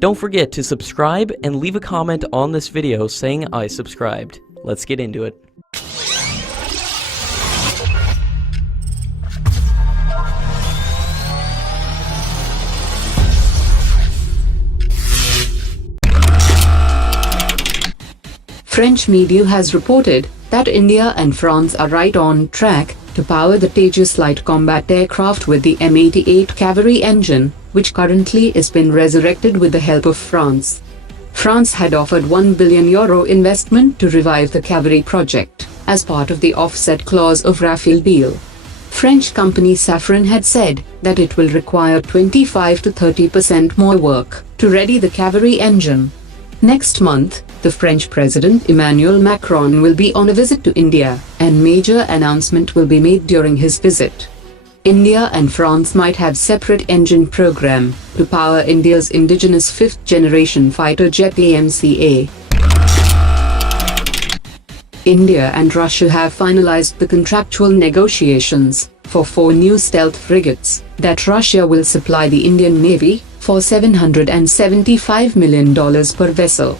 Don't forget to subscribe and leave a comment on this video saying I subscribed. Let's get into it. French media has reported that India and France are right on track to power the Tejas light combat aircraft with the M88 Kaveri engine, which currently has been resurrected with the help of France. France had offered €1 billion investment to revive the Kaveri project, as part of the offset clause of Rafale deal. French company Safran had said that it will require 25 to 30% more work to ready the Kaveri engine. Next month, the French President Emmanuel Macron will be on a visit to India, and major announcement will be made during his visit. India and France might have separate engine program to power India's indigenous fifth-generation fighter jet LCA. India and Russia have finalized the contractual negotiations for 4 new stealth frigates that Russia will supply the Indian Navy for $775 million per vessel.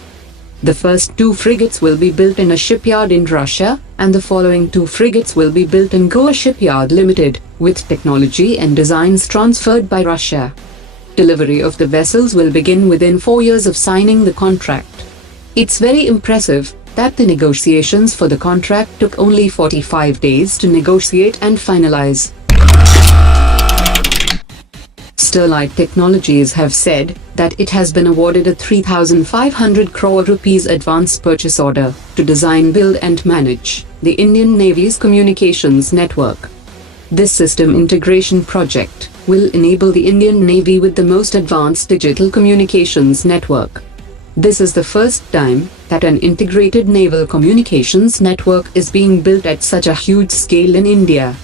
The first 2 frigates will be built in a shipyard in Russia, and the following 2 frigates will be built in Goa Shipyard Limited, with technology and designs transferred by Russia. Delivery of the vessels will begin within 4 years of signing the contract. It's very impressive that the negotiations for the contract took only 45 days to negotiate and finalize. Sterlite Technologies have said that it has been awarded a 3,500 crore rupees advance purchase order to design, build and manage the Indian Navy's communications network. This system integration project will enable the Indian Navy with the most advanced digital communications network. This is the first time that an integrated naval communications network is being built at such a huge scale in India.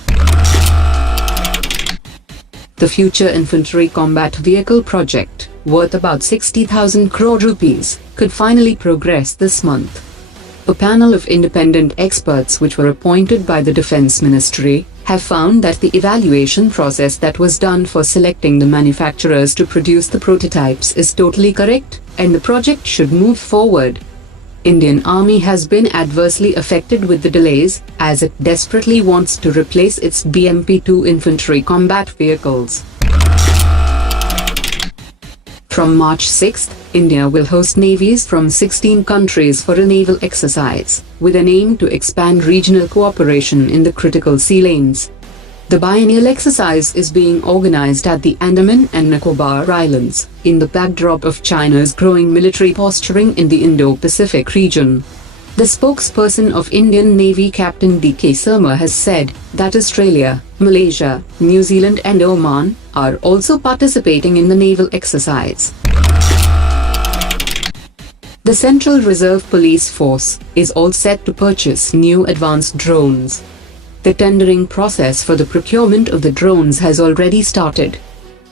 The Future Infantry Combat Vehicle project, worth about 60,000 crore rupees, could finally progress this month. A panel of independent experts which were appointed by the Defense Ministry have found that the evaluation process that was done for selecting the manufacturers to produce the prototypes is totally correct, and the project should move forward. Indian Army has been adversely affected with the delays, as it desperately wants to replace its BMP-2 infantry combat vehicles. From March 6, India will host navies from 16 countries for a naval exercise, with an aim to expand regional cooperation in the critical sea lanes. The biennial exercise is being organized at the Andaman and Nicobar Islands, in the backdrop of China's growing military posturing in the Indo-Pacific region. The spokesperson of Indian Navy Captain D.K. Sharma has said that Australia, Malaysia, New Zealand and Oman are also participating in the naval exercise. The Central Reserve Police Force is all set to purchase new advanced drones. The tendering process for the procurement of the drones has already started.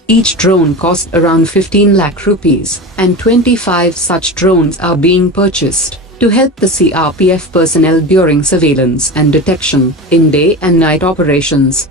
Each drone costs around 15 lakh rupees, and 25 such drones are being purchased to help the CRPF personnel during surveillance and detection in day and night operations.